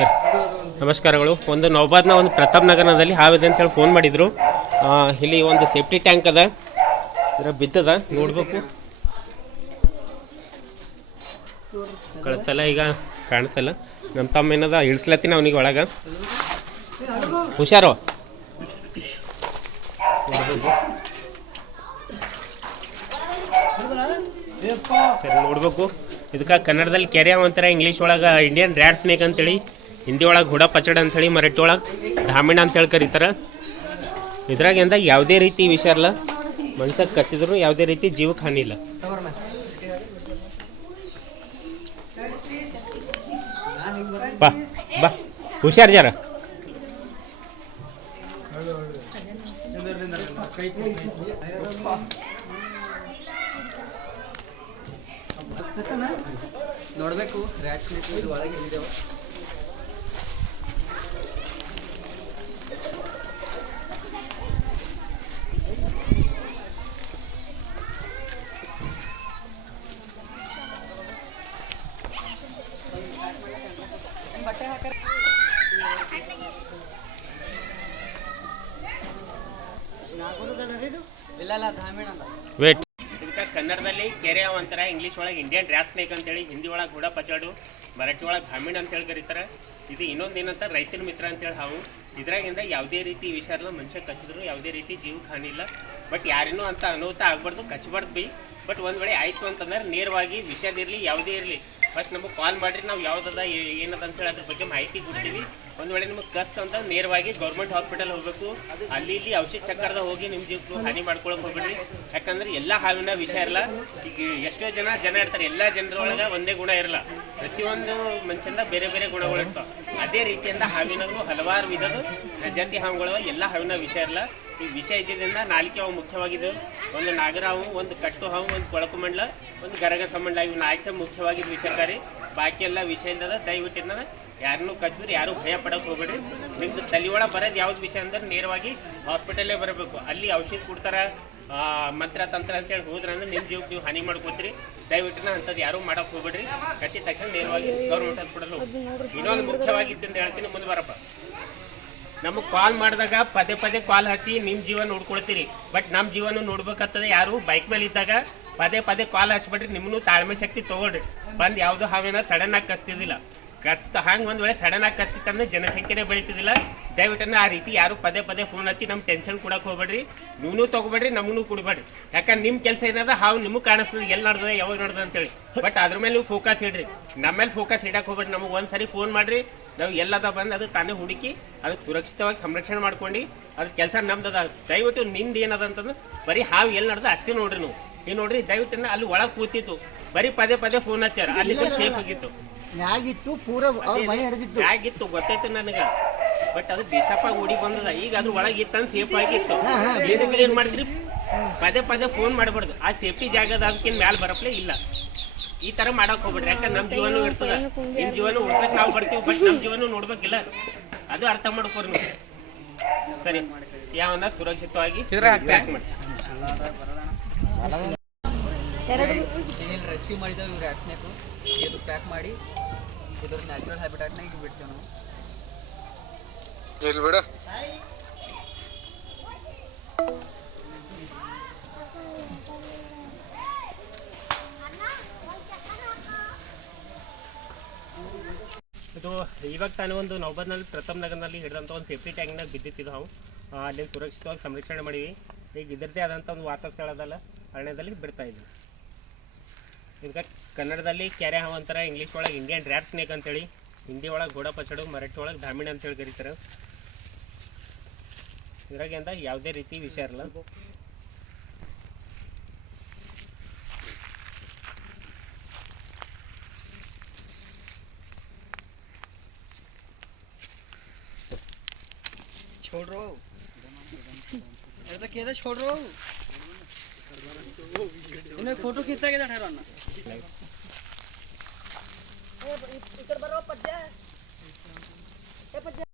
Sir. ನಮಸ್ಕಾರಗಳು. ಒಂದು ನೌಬಾದ್ನ ಒಂದು ಪ್ರತಾಪ್ ನಗರದಲ್ಲಿ ಹಾವಿದೆ ಅಂತೇಳಿ ಫೋನ್ ಮಾಡಿದರು. ಇಲ್ಲಿ ಒಂದು ಸೇಫ್ಟಿ ಟ್ಯಾಂಕ್ ಅದ. ಇದರ ಬಿದ್ದದ. ನೋಡಬೇಕು. ಕಳಿಸಲ್ಲ ಈಗ, ಕಾಣಿಸಲ್ಲ. ನಮ್ಮ ತಮ್ಮ ಏನದ, ಇಳಿಸ್ಲತ್ತೀನಿ ಅವನಿಗೆ ಒಳಗೆ. ಹುಷಾರು. ಸರಿ, ನೋಡ್ಬೇಕು. ಇದಕ್ಕೆ ಕನ್ನಡದಲ್ಲಿ ಕೆರೆ ಅಂತಾರೆ ಇಂಗ್ಲೀಷ್ ಒಳಗೆ ಇಂಡಿಯನ್ ರ್ಯಾಡ್ ಸ್ನೇಕ್ ಅಂತೇಳಿ ಹಿಂದಿ ಒಳಗೆ ಹುಡ ಪಚಡ ಅಂತೇಳಿ ಮರಾಠಿ ಒಳಗೆ ಧಾಮಿಣ ಅಂತೇಳಿ ಕರೀತಾರೆ. ಇದ್ರಾಗಿಂದ ಯಾವುದೇ ರೀತಿ ವಿಷಯ ಇಲ್ಲ ಮನ್ಸಕ್ಕೆ ಕಚ್ಚಿದ್ರು ಯಾವುದೇ ರೀತಿ ಜೀವಕ್ಕೆ ಹಾನಿ ಇಲ್ಲ. ಬಾ ಬಾ, ಹುಷಾರ್ ಜರ. ನೋಡ್ಬೇಕು ವೇಟ್ ಇದಕ್ಕೆ ಕನ್ನಡದಲ್ಲಿ ಕೆರೆ ಅವಂತಾರೆ ಇಂಗ್ಲೀಷ್ ಒಳಗೆ ಇಂಡಿಯನ್ ಡ್ರಾಫ್ಟ್ ಸ್ನೇಕ್ ಅಂತೇಳಿ ಹಿಂದಿ ಒಳಗೆ ಕೂಡ ಪಚಾಡು ಮರಾಠಿ ಒಳಗೆ ಅಂತ ಅಂತೇಳಿ ಕರೀತಾರೆ. ಇದು ಇನ್ನೊಂದು ಏನಂತ, ರೈತನ ಮಿತ್ರ ಅಂತೇಳಿ ಹಾವು. ಇದ್ರಾಗಿಂದ ಯಾವುದೇ ರೀತಿ ವಿಷಯ ಮನುಷ್ಯ ಕಚ್ಚಿದ್ರು ಯಾವುದೇ ರೀತಿ ಜೀವಕ್ಕೆ ಹಾನಿ ಇಲ್ಲ. ಬಟ್ ಯಾರಿನೂ ಅಂತ ಅನುಭೂತ ಆಗ್ಬಾರ್ದು ಕಚ್ಚಬಾರ್ದು ಬಿ. ಬಟ್ ಒಂದು ವೇಳೆ ಆಯಿತು ಅಂತಂದ್ರೆ ನೇರವಾಗಿ ವಿಷಯದಿರಲಿ ಯಾವುದೇ ಇರಲಿ. ಫಸ್ಟ್ ನಮಗೆ ಕಾಲ್ ಮಾಡಿರಿ ನಾವು ಯಾವುದದ ಏನದ ಏನದ ಅಂತೇಳಿ ಅದ್ರ ಬಗ್ಗೆ ಮಾಹಿತಿ ಕೊಡ್ತೀವಿ. ಒಂದು ವೇಳೆ ನಿಮಗೆ ಕಷ್ಟ ಅಂತ ನೇರವಾಗಿ ಗೌರ್ಮೆಂಟ್ ಹಾಸ್ಪಿಟಲ್ ಹೋಗಬೇಕು. ಅಲ್ಲಿ ಇಲ್ಲಿ ಔಷಧ ಚಕ್ಕರ್ದ ಹೋಗಿ ನಿಮ್ಮ ಜೀವಕ್ಕೆ ಹಾನಿ ಮಾಡ್ಕೊಳಕ್ ಹೋಗ್ಬೇಡ್ರಿ. ಯಾಕಂದ್ರೆ ಎಲ್ಲ ಹಾವಿನ ವಿಷಯ ಇರಲ್ಲ. ಈಗ ಎಷ್ಟೋ ಜನ ಜನ ಇರ್ತಾರೆ. ಎಲ್ಲಾ ಜನರೊಳಗ ಒಂದೇ ಗುಣ ಇರಲ್ಲ. ಪ್ರತಿಯೊಂದು ಮನುಷ್ಯನ ಬೇರೆ ಬೇರೆ ಗುಣಗಳು ಇರ್ತಾವ. ಅದೇ ರೀತಿಯಿಂದ ಹಾವಿನಲ್ಲೂ ಹಲವಾರು ವಿಧದ ಜಾತಿ ಹಾವುಗಳ ಎಲ್ಲಾ ಹಾವಿನ ವಿಷಯ ಇರಲ್ಲ. ಈ ವಿಷಯ ಇದ್ದಿದ್ದರಿಂದ ನಾಲ್ಕೆ ಹಾವು ಮುಖ್ಯವಾಗಿದ್ದು ಒಂದು ನಾಗರ ಹಾವು, ಒಂದು ಕಟ್ಟು ಹಾವು, ಒಂದು ಕೊಳಕು ಮಂಡಲ, ಒಂದು ಗರಗ ಸಂಬಂಧ. ಇವು ನಾಲ್ಕು ಮುಖ್ಯವಾಗಿದ್ದು ವಿಷಯಕಾರಿ ಬಾಕಿ ಎಲ್ಲ ವಿಷಯ ಇಲ್ಲದ ದಯವಿಟ್ಟು ಏನದ ಯಾರನ್ನೂ ಕದ್ಬಿರಿ ಯಾರೂ ಭಯ ಪಡಕ್ಕೆ ಹೋಗ್ಬೇಡಿ ನಿಮ್ದು ತಲೆಯೊಳಗೆ ಬರೋದು ಯಾವ್ದು ವಿಷಯ ಅಂದ್ರೆ ನೇರವಾಗಿ ಹಾಸ್ಪಿಟಲ್ಲೇ ಬರಬೇಕು. ಅಲ್ಲಿ ಔಷಧಿ ಕೊಡ್ತಾರ ಮಂತ್ರ, ತಂತ್ರ ಅಂತೇಳಿ ಹೋದ್ರೆ ಅಂದ್ರೆ ನಿಮ್ಮ ಜೀವಕ್ಕೆ ನೀವು ಹಾನಿ ಮಾಡ್ಕೋತೀರಿ. ದಯವಿಟ್ಟು ಅಂಥದ್ದು ಯಾರೂ ಮಾಡಕ್ಕೆ ಹೋಗ್ಬೇಡ್ರಿ. ಕಚ್ಚಿದ ತಕ್ಷಣ ನೇರವಾಗಿ ಗೌರ್ಮೆಂಟ್ ಹಾಸ್ಪಿಟಲ್ ಇನ್ನೊಂದು ಮುಖ್ಯವಾಗಿತ್ತು ಅಂತ ಹೇಳ್ತೀನಿ, ಮುಂದೆ ಬರಪ್ಪ. ನಮಗೆ ಕಾಲ್ ಮಾಡಿದಾಗ ಪದೇ ಪದೇ ಕಾಲ್ ಹಚ್ಚಿ ನಿಮ್ಮ ಜೀವನ ನೋಡ್ಕೊಳ್ತೀರಿ. ಬಟ್ ನಮ್ಮ ಜೀವನ ನೋಡ್ಬೇಕಾಗ್ತದೆ, ಯಾರು ಬೈಕ್ ಮೇಲೆ ಇದ್ದಾಗ ಪದೇ ಪದೇ ಕಾಲ್ ಹಚ್ಬಿಟ್ರಿ ನಿಮ್ಮನ್ನು ತಾಳ್ಮೆ ಶಕ್ತಿ ತಗೊಳ್ರಿ. ಬಂದು ಯಾವುದೋ ಹಾವೇನ ಸಡನ್ ಆಗಿ ಕಸ್ತಿದ್ದಿಲ್ಲ ಕಚ್ತ ಹಂಗೆ ಒಂದು ವೇಳೆ ಸಡನ್ ಆಗಿ ಕಸ್ತಿತ್ತಂದ್ರೆ ಜನಸಂಖ್ಯೆನೇ ಬೆಳೀತಿದ್ದಿಲ್ಲ. ದಯವಿಟ್ಟು ಆ ರೀತಿ ಯಾರು ಪದೇ ಪದೇ ಫೋನ್ ಹಚ್ಚಿ ನಮ್ಮ ಟೆನ್ಷನ್ ಕೊಡಕ್ಕೆ ಹೋಗ್ಬೇಡ್ರಿ. ನೀವೂ ತೊಗೊಬೇಡ್ರಿ ನಮ್ಮನ್ನು ಕೊಡ್ಬೇಡ್ರಿ. ಯಾಕಂದ್ರೆ ನಿಮ್ಮ ಕೆಲಸ ಏನದ, ಹಾವು ನಿಮಗೆ ಕಾಣಿಸ್ತದೆ ಎಲ್ಲಿ ನಡೆದ ಯಾವಾಗ ನಡೆದ ಅಂತೇಳಿ ಬಟ್ ಅದ್ರ ಮೇಲೆ ನೀವು ಫೋಕಸ್ ಇಡ್ರಿ. ನಮ್ಮ ಮೇಲೆ ಫೋಕಸ್ ಇಡಕ್ಕೆ ಹೋಗ್ಬೇಡ್ರಿ. ನಮಗೆ ಒಂದು ಸರಿ ಫೋನ್ ಮಾಡ್ರಿ. ನಾವು ಎಲ್ಲದ ಬಂದು ಅದು ತಾನೇ ಹುಡುಕಿ ಅದಕ್ಕೆ ಸುರಕ್ಷಿತವಾಗಿ ಸಂರಕ್ಷಣೆ ಮಾಡ್ಕೊಂಡು ಅದ್ರ ಕೆಲಸ ನಮ್ದದ. ದಯವಿಟ್ಟು ನಿಮ್ದು ಏನದ ಅಂತಂದ್ರೆ, ಬರೀ ಹಾವು ಎಲ್ಲಿ ನಡೆದ ಅಷ್ಟೇ ನೋಡ್ರಿ ನೀವು. ಈ ನೋಡ್ರಿ ದಯವಿಟ್ಟು ಅಲ್ಲಿ ಒಳಗೆ ಕೂತಿತ್ತು. ಬರೀ ಪದೇ ಪದೇ ಫೋನ್ ಹಚ್ಚಾರ. ಅಲ್ಲಿ ಸೇಫ್ ಆಗಿತ್ತು. ಮ್ಯಾಗಿಟ್ಟು ಪೂರ ಅವ್ರ ಮೈ ಹಿಡಿದಿತ್ತು. ಆಗಿತ್ತು ಗೊತ್ತೈತೆ ನನಗೆ. ಬಟ್ ಅದು ಬಿಸಪ್ಪ ಓಡಿ ಬಂದದ. ಈಗ ಅದ್ರ ಒಳಗೆ ಇತ್ತಂದ್ ಸೇಫ್ ಆಗಿತ್ತು. ಏನ್ ಮಾಡಿದ್ರಿ ಬೇರೆ ಏನು ಪದೇ ಪದೇ ಫೋನ್ ಮಾಡ್ಬಾರ್ದು. ಆ ಸೇಫ್ಟಿ ಜಾಗದ ಅದಕ್ಕಿನ್ ಮ್ಯಾಲೆ ಬರಪ್ಲೇ ಇಲ್ಲ. ಈ ತರ ಮಾಡಕ್ ಹೋಗ್ಬಿಡ್ರಿ. ಯಾಕಂದ್ರೆ ನಮ್ಮ ಜೀವನ ಇರ್ತದ. ನಿಮ್ ಜೀವನ ಉಳ್ಸಕ್ ನಾವು ಬರ್ತೀವಿ ಬಟ್ ನಮ್ಮ ಜೀವನ ನೋಡ್ಬೇಕಿಲ್ಲ. ಅದು ಅರ್ಥ ಮಾಡ್ಕೋರಿ ನೀವು. ಸರಿ. ಯಾವನ್ನ ಸುರಕ್ಷಿತವಾಗಿ ಪ್ಯಾಕ್ ಮಾಡಿ ಏನಿಲ್ಲ ರೆಸ್ಕ್ಯೂ ಮಾಡಿದ್ದೇವೆ ಇವ್ರು ರ್ಯಾಟ್ ಸ್ನೇಕು ಇದು ಪ್ಯಾಕ್ ಮಾಡಿ ಇದ್ರ ನ್ಯಾಚುರಲ್ ಹ್ಯಾಬಿಟಾಟ್ನಾಗ ಈಗ ಬಿಡ್ತೇವೆ ನಾವು. ಇಲ್ಲಿ ಬಿಡು. ಇದು ಇವಾಗ ತಾನೇ ಒಂದು ನೌಬರ್ನಲ್ಲಿ ಪ್ರಥಮ ನಗರದಲ್ಲಿ ಹಿಡಿದಂಥ ಒಂದು ಸೇಫ್ಟಿ ಟ್ಯಾಂಕ್ನಾಗ ಬಿದ್ದಿತ್ತಿದ್ದು ನಾವು. ಆ, ಅಲ್ಲಿ ಸುರಕ್ಷಿತವಾಗಿ ಸಂರಕ್ಷಣೆ ಮಾಡಿವಿ ಈಗ ಇದರದೇ ಆದಂಥ ಒಂದು ವಾರ್ತಾ ಸ್ಥಳ ಅದಲ್ಲ ಅರಣ್ಯದಲ್ಲಿ ಬಿಡ್ತಾ ಇದ್ವಿ ಇದಕ್ಕೆ ಕನ್ನಡದಲ್ಲಿ ಕೆರೆ ಹಾವು ಅಂತಾರೆ ಇಂಗ್ಲೀಷ್ ಒಳಗೆ ಇಂಡಿಯನ್ ರ್ಯಾಪ್ ಸ್ನೇಕ್ ಅಂತೇಳಿ ಹಿಂದಿ ಒಳಗೆ ಗೋಡ ಪಚಡು ಮರಾಠಿ ಒಳಗೆ ಧಾಮಿಣ ಅಂತೇಳಿ ಕರೀತಾರೆ ಇದ್ರಾಗಿಂದ ಯಾವುದೇ ರೀತಿ ವಿಷಯ ಇರಲ್ಲ छोड़ रो अरे तो कहते छोड़ रो इन्हें फ़ोटो खींचता के ठहराना ए इकड़ बरो पड्डा ए पड्डा